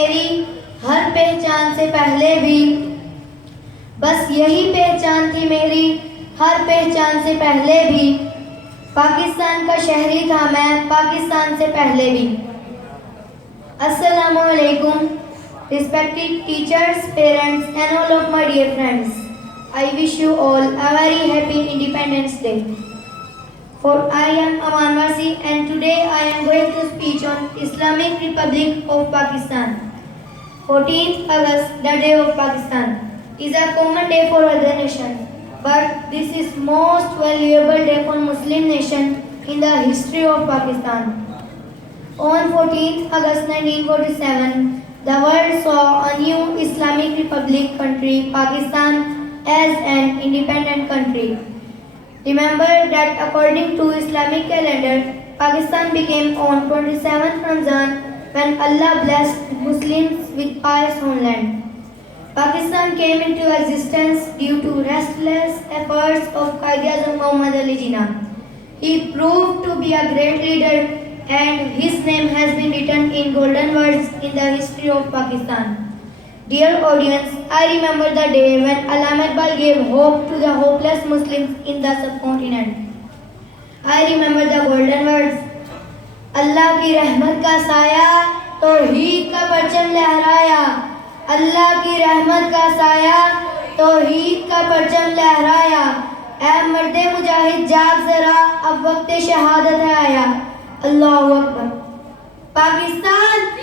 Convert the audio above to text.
मेरी हर पहचान से पहले भी, बस यही पहचान थी मेरी हर पहचान से पहले भी। पाकिस्तान का शहरी था मैं पाकिस्तान से पहले भी। अस्सलामु अलैकुम, respected teachers, parents and all of my dear friends. I wish you all a very happy Independence Day. For I am Aman Wasi and today I am going to speak on Islamic Republic of Pakistan. 14th August, the Day of Pakistan, is a common day for other nations, but this is most valuable day for Muslim nation in the history of Pakistan. On 14th August 1947, the world saw a new Islamic Republic country, Pakistan, as an independent country. Remember that according to Islamic calendar, Pakistan became on 27th Ramzan when Allah blessed Muslims with pious homeland. Pakistan came into existence due to restless efforts of Quaid-e-Azam Muhammad Ali Jinnah. He proved to be a great leader and his name has been written in golden words in the history of Pakistan. Dear audience, I remember the day when Allama Iqbal gave hope to the hopeless Muslims in the subcontinent. I remember the golden words, अल्लाह की रहमत का साया तौहीद का परचम लहराया, अल्लाह की रहमत का साया तौहीद का परचम लहराया। ऐ मर्दे मुजाहिद जाग जरा, अब वक्त शहादत है आया। अल्लाहु अकबर। पाकिस्तान